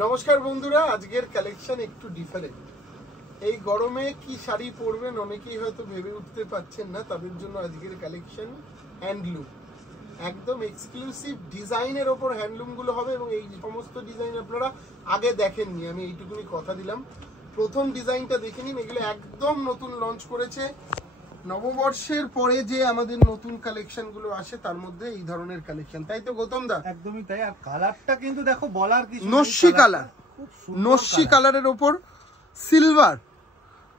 নমস্কার বন্ধুরা, আজকের কালেকশন একটু ডিফারেন্ট। এই গরমে কি শাড়ি পরবেন অনেকেই হয়তো ভেবে উঠতে পারছেন না, তাদের জন্য আজকের কালেকশন হ্যান্ডলুম। একদম এক্সক্লুসিভ ডিজাইনের ওপর হ্যান্ডলুমগুলো হবে এবং এই সমস্ত ডিজাইন আপনারা আগে দেখেননি, আমি এইটুকুনি কথা দিলাম। প্রথম ডিজাইনটা দেখে নিন, এগুলো একদম নতুন লঞ্চ করেছে। নববর্ষের পরে যে আমাদের নতুন কালেকশন গুলো আসে তার মধ্যে এই ধরনের কালেকশন, তাই তো গৌতম দা? একদমই তাই। আর কালারটা কিন্তু দেখো বলার কিছু, নস্যি কালার, নস্যি কালারের ওপর সিলভার,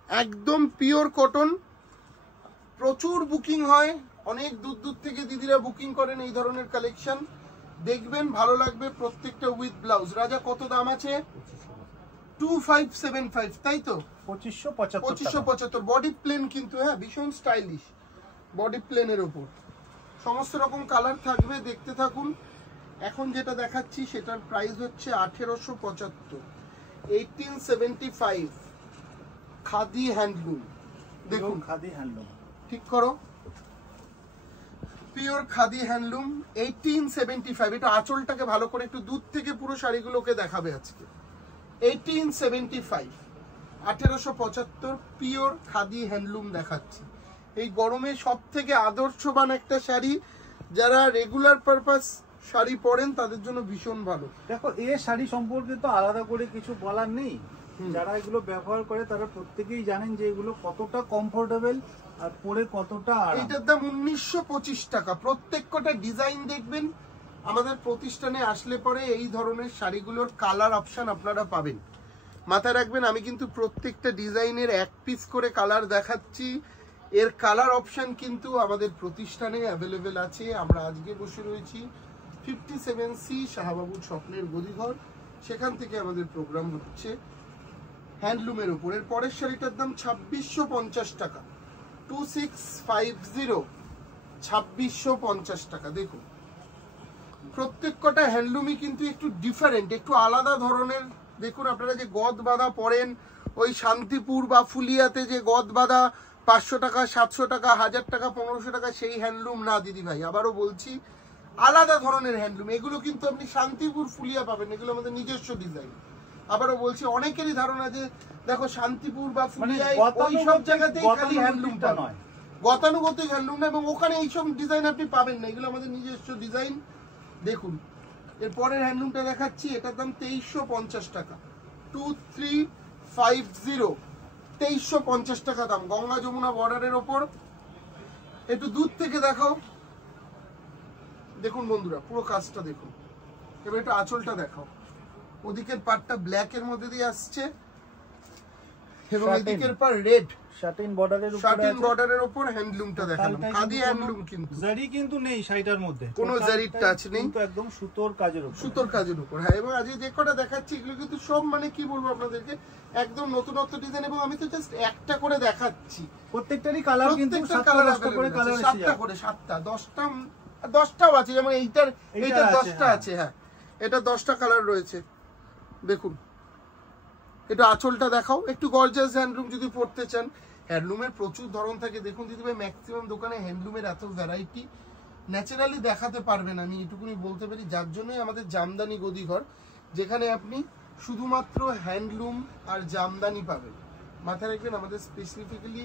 একদম পিওর কটন। প্রচুর বুকিং হয়, অনেক দূর দূর থেকে দিদিরা বুকিং করেন এই ধরনের কালেকশন। দেখবেন ভালো লাগবে, প্রত্যেকটা উইথ ব্লাউজ। রাজা কত দাম আছে? 2575, তাই তো? 2575। বডি প্লেন কিন্তু, হ্যাঁ, ভীষণ স্টাইলিশ বডি প্লেনের ওপর সমস্ত রকম কালার থাকবে, দেখতে থাকুন। এখন যেটা দেখাচ্ছি সেটার প্রাইস হচ্ছে 1875, 1875। খাদি হ্যান্ডলুম, দেখুন খাদি হ্যান্ডলুম, ঠিক করো, পিওর খাদি হ্যান্ডলুম 1875। এটা আঁচলটাকে ভালো করে একটু দূর থেকে পুরো শাড়িগুলোকে দেখাবে আজকে। 1875, 1875 পিওর খাদি হ্যান্ডলুম দেখাচ্ছি। এই গরমে সব থেকে আদর্শবান একটা শাড়ি, যারা রেগুলার পারপাস শাড়ি পরেন তাদের জন্য ভীষণ ভালো। দেখো এই শাড়ি সম্পর্কে তো আলাদা করে কিছু বলার নেই, যারা এগুলো ব্যবহার করে তারা প্রত্যেকেই জানেন যে এগুলো কতটা কমফোর্টেবল আর পরে কতটা আরাম। এটার দাম 1925 টাকা। প্রত্যেক কটা ডিজাইন দেখবেন আমাদের প্রতিষ্ঠানে আসলে পরে এই ধরনের শাড়িগুলোর কালার অপশন আপনারা পাবেন। মাথায় রাখবেন, আমি কিন্তু প্রত্যেকটা ডিজাইনের এক পিস করে কালার দেখাচ্ছি। এর কালার অপশন কিন্তু আমাদের প্রতিষ্ঠানে অ্যাভেলেবেল আছে। আমরা আজকে বসে রয়েছি 57C শাহবাবুর স্বপ্নের গদিঘর, সেখান থেকে আমাদের প্রোগ্রাম হচ্ছে হ্যান্ডলুমের উপর। এর পরের শাড়িটার দাম 2650 টাকা, 2650, 2650 টাকা। দেখুন প্রত্যেক কটা হ্যান্ডলুমই কিন্তু একটু ডিফারেন্ট, একটু আলাদা ধরনের। দেখুন আপনারা যে গদ বাঁধা পরেন, ওই শান্তিপুর বা ফুলিয়াতে যে গদ বাঁধা 500 টাকা, 700 টাকা, 1000 টাকা, 1500 টাকা, সেই হ্যান্ডলুম না দিদি ভাই। আবারও বলছি, আলাদা ধরনের হ্যান্ডলুম। এগুলো কিন্তু আপনি শান্তিপুর ফুলিয়া পাবেন, এগুলো আমাদের নিজস্ব ডিজাইন। আবারও বলছি, অনেকেরই ধারণা যে দেখো শান্তিপুর বা ফুলিয়ায় ওই সব জায়গাতেই খালি হ্যান্ডলুমটা নয়, গতানুগতিক হ্যান্ডলুম না, এবং ওখানে এইসব ডিজাইন আপনি পাবেন না, এগুলো আমাদের নিজস্ব ডিজাইন। দেখুন এর পরের হ্যান্ডলুমটা দেখাচ্ছি, এটার দাম 2350 টাকা, 2350, 2350 টাকা দাম। গঙ্গা যমুনা বর্ডারের ওপর, একটু দূর থেকে দেখাও। দেখুন বন্ধুরা পুরো কাজটা দেখুন। এবার একটু আঁচলটা দেখাও। ওদিকের পার্টটা ব্ল্যাক এর মধ্যে দিয়ে আসছে এবং এদিকের পার রেড শাটিন বর্ডারের উপর, শাটিন বর্ডারের উপর হ্যান্ডলুমটা দেখালাম। খাদি হ্যান্ডলুম, কিন্তু জারি কিন্তু নেই শাড়িটার মধ্যে, কোনো জারির টাচ নেই, কিন্তু একদম সুতোর কাজের উপর, সুতোর কাজের উপর। হ্যাঁ, এবং আজকে যে কটা দেখাচ্ছি এগুলো কিন্তু সব মানে কি বলবো আপনাদেরকে, একদম নতুনত্ব ডিজাইন। এবং আমি তো জাস্ট একটা করে দেখাচ্ছি, প্রত্যেকটারই কালার কিন্তু 7টা করে কালার আছে, 7টা করে, 7টা 10টাও আছে। যেমন এইটার 10টা আছে, হ্যাঁ এটা 10টা কালার রয়েছে। দেখুন এটা আঁচলটা দেখাও। একটু গর্জিয়াস হ্যান্ডলুম যদি পড়তে চান, হ্যান্ডলুমের প্রচুর ধরন থাকে। দেখুন দিদি ভাই, ম্যাক্সিমাম দোকানে হ্যান্ডলুমের এত ভ্যারাইটি ন্যাচারালি দেখাতে পারবেন, আমি এটুকুনি বলতে পারি। যার জন্যই আমাদের জামদানি গদিঘর, যেখানে আপনি শুধুমাত্র হ্যান্ডলুম আর জামদানি পাবেন। মাথায় রাখবেন আমাদের স্পেসিফিক্যালি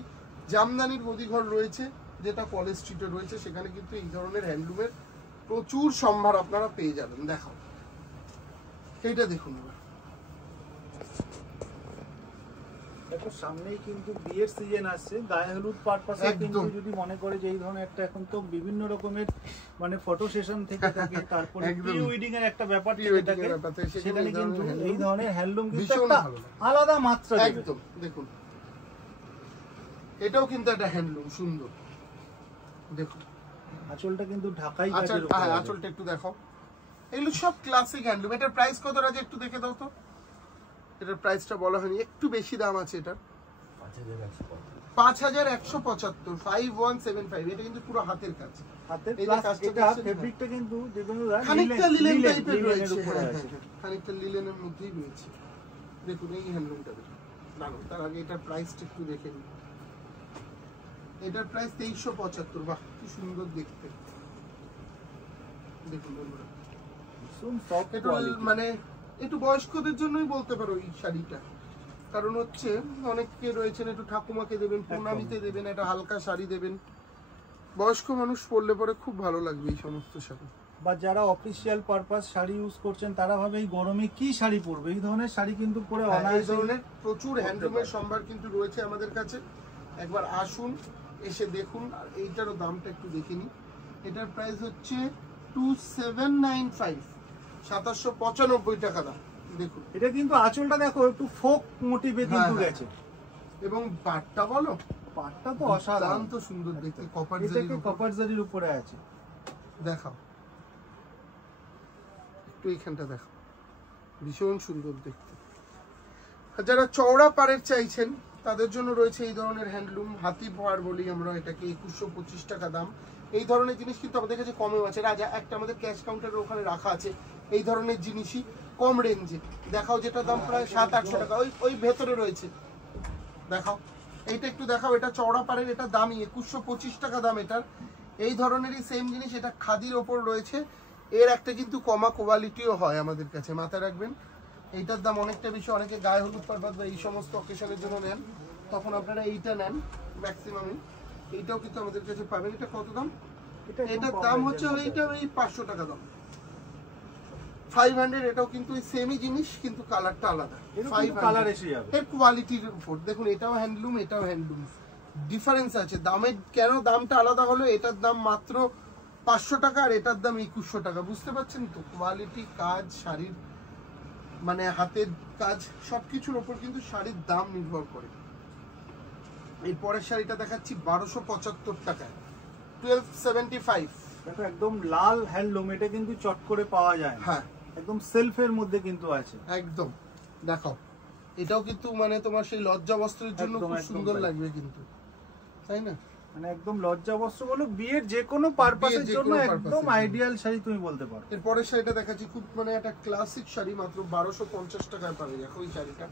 জামদানির গদিঘর রয়েছে, যেটা কলেজ স্ট্রিটে রয়েছে। সেখানে কিন্তু এই ধরনের হ্যান্ডলুমের প্রচুর সম্ভার আপনারা পেয়ে যাবেন। দেখাও এইটা দেখুন। দেখো সামনেই কিন্তু বিয়ের সিজন আসছে, গায়ে হলুদ পারপাসে কিন্তু যদি মনে করে যে এই ধরনের একটা, এখন তো বিভিন্ন রকমের মানে ফটো সেশন থেকে থাকে, তারপরে প্রি ওয়েডিং এর একটা ব্যাপার থাকে, সেখানে কিন্তু এই ধরনের হ্যান্ডলুম কিন্তু একটা আলাদা মাত্রা দেবে। একদম দেখুন এটাও কিন্তু একটা হ্যান্ডলুম, সুন্দর। দেখুন আঁচলটা কিন্তু ঢাকাই কাজের উপর। হ্যাঁ আঁচলটা একটু দেখাও। এগুলো সব ক্লাসিক হ্যান্ডলুম। এটার প্রাইস কত রাজা একটু দেখে দাও তো। এটার প্রাইসটা বলা হয়নি, একটু বেশি দাম আছে এটার, 5175, 5175। এটা কিন্তু পুরো হাতের কাজ, হাতের প্লাস এটা ফেব্রিকটা কিন্তু খানিকটা লিলেন টাইপের রয়েছে, খানিকটা লিলেনের মধ্যেই রয়েছে। দেখুন এই হ্যান্ডলুমটা দেখুন। তার আগে এটার প্রাইসটা একটু দেখে নিন। এটার প্রাইস 2375। বাহ কি সুন্দর দেখতে। দেখুন বন্ধুরা, মানে একটু বয়স্কদের জন্যই বলতে পারো এই শাড়িটা, কারণ হচ্ছে অনেকে রয়েছেন একটু ঠাকুমাকে দেবেন, প্রণামীতে দেবেন, একটা হালকা শাড়ি দেবেন, বয়স্ক মানুষ পরলে পরে খুব ভালো লাগবে এই সমস্ত শাড়ি। বা যারা অফিসিয়াল পারপাস শাড়ি ইউজ করছেন তারা ভাবে এই গরমে কি শাড়ি পরবে, এই ধরনের শাড়ি কিন্তু পরে এই অনায়াসে ধরনের প্রচুর হ্যান্ডলুমের সম্ভার কিন্তু রয়েছে আমাদের কাছে, একবার আসুন এসে দেখুন। আর এইটারও দামটা একটু দেখে নিই। এটার প্রাইস হচ্ছে 2795, 2795 টাকা দাম। দেখুন এটা কিন্তু আঁচলটা দেখো একটু ফোক মোটিভে কিন্তু গেছে, এবং পাটটা বলো, পাটটা তো অসাধারণ, তো সুন্দর দেখতে, কপার এটাকে কপার জারির উপরে আছে। দেখাও একটু এইখানটা দেখাও, ভীষণ সুন্দর দেখতে। আর যারা চওড়া পাড়ের চাইছেন তাদের জন্য রয়েছে এই ধরনের হ্যান্ডলুম, হাতি পাড় বলি আমরা এটাকে, 2125 টাকা দাম। এই ধরনের জিনিস কিন্তু আমাদের কাছে কমেও আছে। রাজা একটা আমাদের ক্যাশ কাউন্টারের ওখানে রাখা আছে এই ধরনের জিনিসই কম রেঞ্জে। দেখাও, যেটা দাম প্রায় 700-800 টাকা, ওই ভেতরে রয়েছে। দেখাও এইটা একটু দেখাও, এটা চওড়া পাড়ের, এটা দামই 2125 টাকা দাম এটার। এই ধরনেরই সেম জিনিস, এটা খাদির ওপর রয়েছে, এর একটা কিন্তু কমা কোয়ালিটিও হয় আমাদের কাছে, মাথায় রাখবেন। এইটার দাম অনেকটা বেশি, অনেকে গায়ে হলুদ পারপাত বা এই সমস্ত অকেশনের জন্য নেন, তখন আপনারা এইটা নেন ম্যাক্সিমামই। এইটাও কিন্তু আমাদের কাছে পাবেন। এটা কত দাম? এটার দাম হচ্ছে এইটা ওই 500 টাকা দাম, 500। এটাও কিন্তু ওই সেমই জিনিস, কিন্তু কালারটা আলাদা, 500 কালার এসে যাবে। এর কোয়ালিটির উপর দেখুন, এটাও হ্যান্ডলুম, এটাও হ্যান্ডলুম, ডিফারেন্স আছে দামের। কেন দামটা আলাদা হলো? এটার দাম মাত্র 500 টাকা আর এটার দাম 2100 টাকা, বুঝতে পারছেন তো? কোয়ালিটি, কাজ, শাড়ির মানে হাতের কাজ সবকিছুর উপর কিন্তু শাড়ির দাম নির্ভর করে। এই পরের শাড়িটা দেখাচ্ছি 1275 টাকায়, 1275। দেখো একদম লাল হ্যান্ডলুম, এটা কিন্তু চট করে পাওয়া যায়, হ্যাঁ একদম সেলফের মধ্যে কিন্তু আছে একদম। দেখাও, এটাও কিন্তু মানে তোমার সেই লজ্জা বস্ত্রের জন্য খুব সুন্দর লাগবে কিন্তু, তাই না? মানে একদম লজ্জা বস্ত্র বলো, বিয়ের যে কোনো পারপাসের জন্য একদম আইডিয়াল শাড়ি তুমি বলতে পারো। এরপরের শাড়িটা দেখাচ্ছি, খুব মানে একটা ক্লাসিক শাড়ি, মাত্র 1250 টাকায় পাবে। দেখো এই শাড়িটা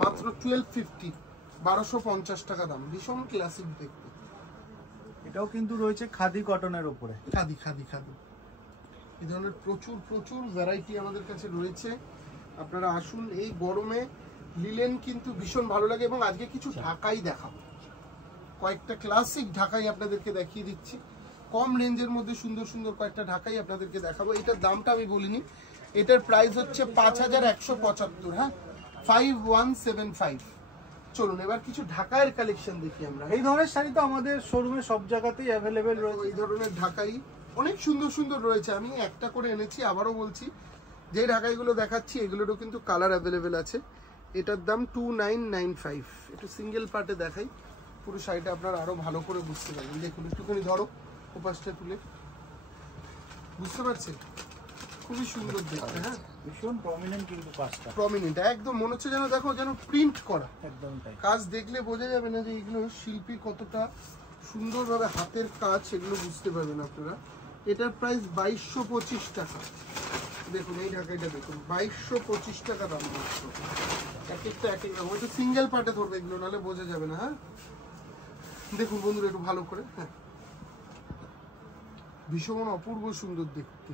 মাত্র 1250, 1250 টাকা দাম, ভীষণ ক্লাসিক দেখতে। এটাও কিন্তু রয়েছে খাদি কটনের উপরে, খাদি খাদি খাদি। এই ধরনের প্রচুর প্রচুর ভ্যারাইটি আমাদের কাছে রয়েছে, আপনারা আসুন। এই গরমে লিলেন কিন্তু ভীষণ ভালো লাগে। এবং আজকে কিছু ঢাকাই দেখাবো, কয়েকটা ক্লাসিক ঢাকাই আপনাদেরকে দেখিয়ে দিচ্ছি, কম রেঞ্জের মধ্যে সুন্দর সুন্দর কয়েকটা ঢাকাই আপনাদেরকে দেখাবো। এটার দামটা আমি বলিনি, এটার প্রাইস হচ্ছে 5175, হ্যাঁ 5175। চলুন এবার কিছু ঢাকাইয়ের কালেকশন দেখি আমরা। এই ধরনের শাড়ি তো আমাদের শোরুমে সব জায়গাতেই অ্যাভেলেবেল রয়েছে। এই ধরনের ঢাকাই অনেক সুন্দর সুন্দর রয়েছে, আমি একটা করে এনেছি। আবারও বলছি, যে ঢাকাইগুলো দেখাচ্ছি এগুলোরও কিন্তু কালার অ্যাভেলেবেল আছে। এটার দাম 2995। একটু সিঙ্গেল পার্টে দেখাই, পুরো শাড়িটা আপনারা আরো ভালো করে বুঝতে পারবেন। দেখুন একটুখানি ধরো, উপাসটা তুলে, বুঝতে পারছেন? খুবই সুন্দর দেখতে, হ্যাঁ ভীষণ প্রমিনেন্ট কিন্তু কাজটা, প্রমিনেন্ট একদম, মনে হচ্ছে যেন দেখো যেন প্রিন্ট করা। একদম তাই। কাজ দেখলে বোঝা যাবে না যে এগুলো শিল্পী কতটা সুন্দরভাবে হাতের কাজ, সেগুলো বুঝতে পারবেন আপনারা। এটার প্রাইস 2225 টাকা। দেখুন এই ঢাকাইটা দেখুন, 2225 টাকা দাম। এক একটা এক এক রকম, একটু সিঙ্গেল পার্টে ধরবে এগুলো, নাহলে বোঝা যাবে না। হ্যাঁ দেখুন বন্ধুরা একটু ভালো করে, হ্যাঁ ভীষণ অপূর্ব সুন্দর দেখতে।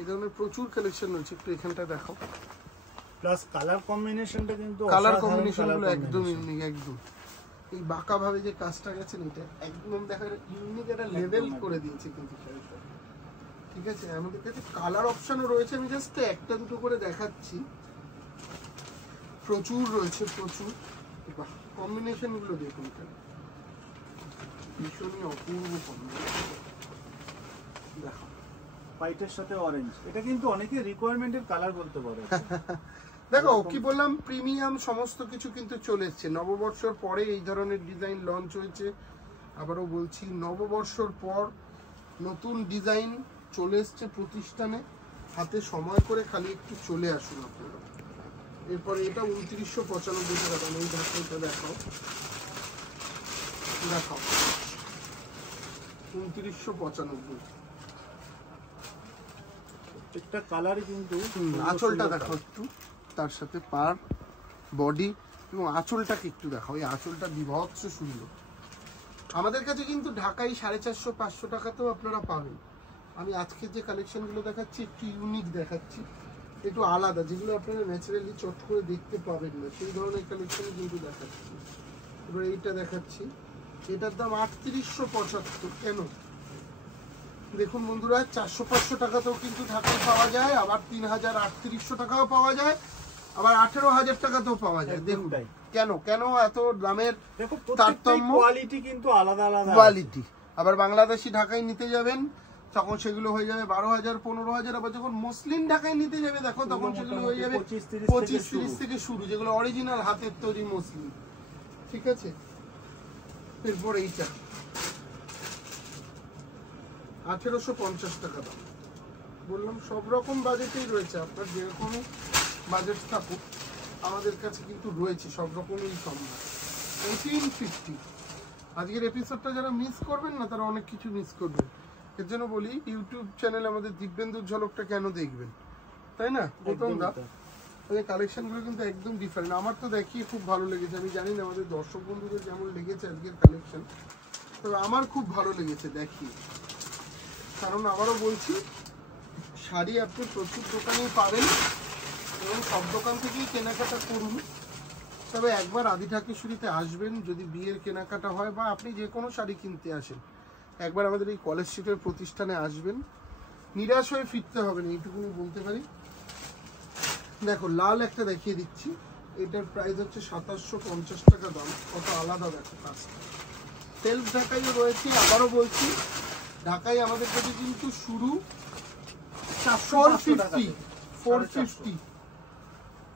এই ধরনের প্রচুর কালেকশন রয়েছে, একটু এখানটা দেখাও। প্লাস কালার কম্বিনেশনটা কিন্তু কালার কম্বিনেশনগুলো একদম ইউনিক, একদম। এই বাঁকা ভাবে যে কাজটা গেছেন, এটা একদম দেখার ইউনিক একটা লেভেল করে দিয়েছে কিন্তু শাড়িটা। ঠিক আছে, আমাদের কাছে কালার অপশনও রয়েছে, আমি জাস্ট একটা দুটো করে দেখাচ্ছি। প্রচুর রয়েছে, প্রচুর। বাহ, কম্বিনেশনগুলো দেখুন, এখানে ভীষণই অপূর্ব কম্বিনেশন। দেখো হোয়াইটের সাথে অরেঞ্জ, এটা কিন্তু অনেকে রিকোয়ারমেন্টের কালার বলতে পারে। দেখো কি বললাম, প্রিমিয়াম সমস্ত কিছু কিন্তু চলে এসছে। নববর্ষর পরে এই ধরনের ডিজাইন লঞ্চ হয়েছে। আবারও বলছি, নববর্ষর পর নতুন ডিজাইন চলে এসছে প্রতিষ্ঠানে। হাতে সময় করে খালি একটু চলে আসুন আপনারা। এরপরে এটা 2995 টাকা দাম। এই ঢাকাইটা দেখাও, দেখাও 2995। প্রত্যেকটা কালারই কিন্তু। আঁচলটা দেখো একটু, তার সাথে পার বডি এবং আঁচলটাকে একটু দেখাও। এই আঁচলটা বিভৎস সুন্দর। আমাদের কাছে কিন্তু ঢাকাই 450-500 টাকাতেও আপনারা পাবেন। আমি আজকে যে কালেকশনগুলো দেখাচ্ছি একটু ইউনিক দেখাচ্ছি, একটু আলাদা, যেগুলো আপনারা ন্যাচারালি চট করে দেখতে পাবেন না, সেই ধরনের কালেকশন কিন্তু দেখাচ্ছি। এবার এইটা দেখাচ্ছি, এটার দাম 3875। কেন দেখুন বন্ধুরা, 400-500 টাকাতেও কিন্তু ঢাকায় পাওয়া যায়, আবার 3000-3800 টাকাও পাওয়া যায়, আবার 18,000 টাকাতেও পাওয়া যায়। দেখুন কেন কেন এত দামের তারতম্য, কোয়ালিটি কিন্তু আলাদা আলাদা কোয়ালিটি। আবার বাংলাদেশি ঢাকায় নিতে যাবেন তখন সেগুলো হয়ে যাবে 12,000-15,000। আবার যখন মুসলিম ঢাকায় নিতে যাবে দেখো, তখন সেগুলো হয়ে যাবে 25-30 থেকে শুরু, যেগুলো অরিজিনাল হাতের তৈরি মুসলিম। ঠিক আছে, এরপর এইটা 1850 টাকা দাম। বললাম সব রকম বাজেটেই রয়েছে, আপনার যেরকম বাজেট থাকুক আমাদের কাছে কিন্তু রয়েছে, সব রকমই সম্ভব। 1850। আজকের এপিসোডটা যারা মিস করবেন না, তারা অনেক কিছু মিস করবেন। এর জন্য বলি, ইউটিউব চ্যানেলে আমাদের দিব্যেন্দুর ঝলকটা কেন দেখবেন, তাই না? প্রথম দা ওই কালেকশনগুলো কিন্তু একদম ডিফারেন্ট। আমার তো দেখিয়ে খুব ভালো লেগেছে, আমি জানি না আমাদের দর্শক বন্ধুদের যেমন লেগেছে আজকের কালেকশন, তবে আমার খুব ভালো লেগেছে দেখিয়ে। কারণ আবারও বলছি, শাড়ি আপনি প্রচুর দোকানেই পাবেন এবং সব দোকান থেকেই কেনাকাটা করুন, তবে একবার আদি ঢাকেশ্বরীতে আসবেন যদি বিয়ের কেনাকাটা হয়, বা আপনি যে কোনো শাড়ি কিনতে আসেন, একবার আমাদের এই কলেজ স্ট্রিটের প্রতিষ্ঠানে আসবেন, নিরাশ হয়ে ফিরতে হবে না, এইটুকুনি বলতে পারি। দেখো লাল একটা দেখিয়ে দিচ্ছি, এটার প্রাইস হচ্ছে 2750 টাকা দাম। কত আলাদা দেখো কাজটা। সেলফ ঢাকাইও রয়েছে। আবারও বলছি, ঢাকায় আমাদের কাছে কিন্তু শুরু 450,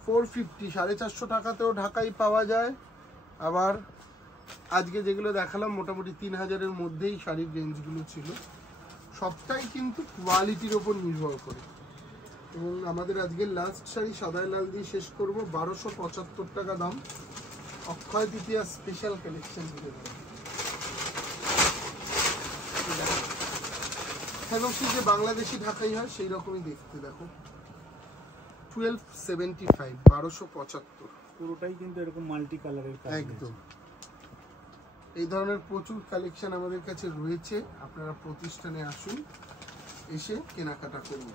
450 টাকাতেও ঢাকাই পাওয়া যায়। আবার আজকে যেগুলো দেখালাম মোটামুটি 3000-এর মধ্যেই শাড়ির রেঞ্জগুলো ছিল। সবটাই কিন্তু কোয়ালিটির ওপর নির্ভর করে। এবং আমাদের আজকের লাস্ট শাড়ি সাদায় লাল দিয়ে শেষ করব, 1275 টাকা দাম। অক্ষয় তৃতীয়া স্পেশাল কালেকশন দিয়ে দেবো। যে বাংলাদেশি ঢাকাই হয় সেই রকমই দেখতে। দেখো 1275, 1275 পুরোটাই কিন্তু এরকম মাল্টি কালারের একদম। এই ধরনের প্রচুর কালেকশন আমাদের কাছে রয়েছে, আপনারা প্রতিষ্ঠানে আসুন, এসে কেনাকাটা করুন।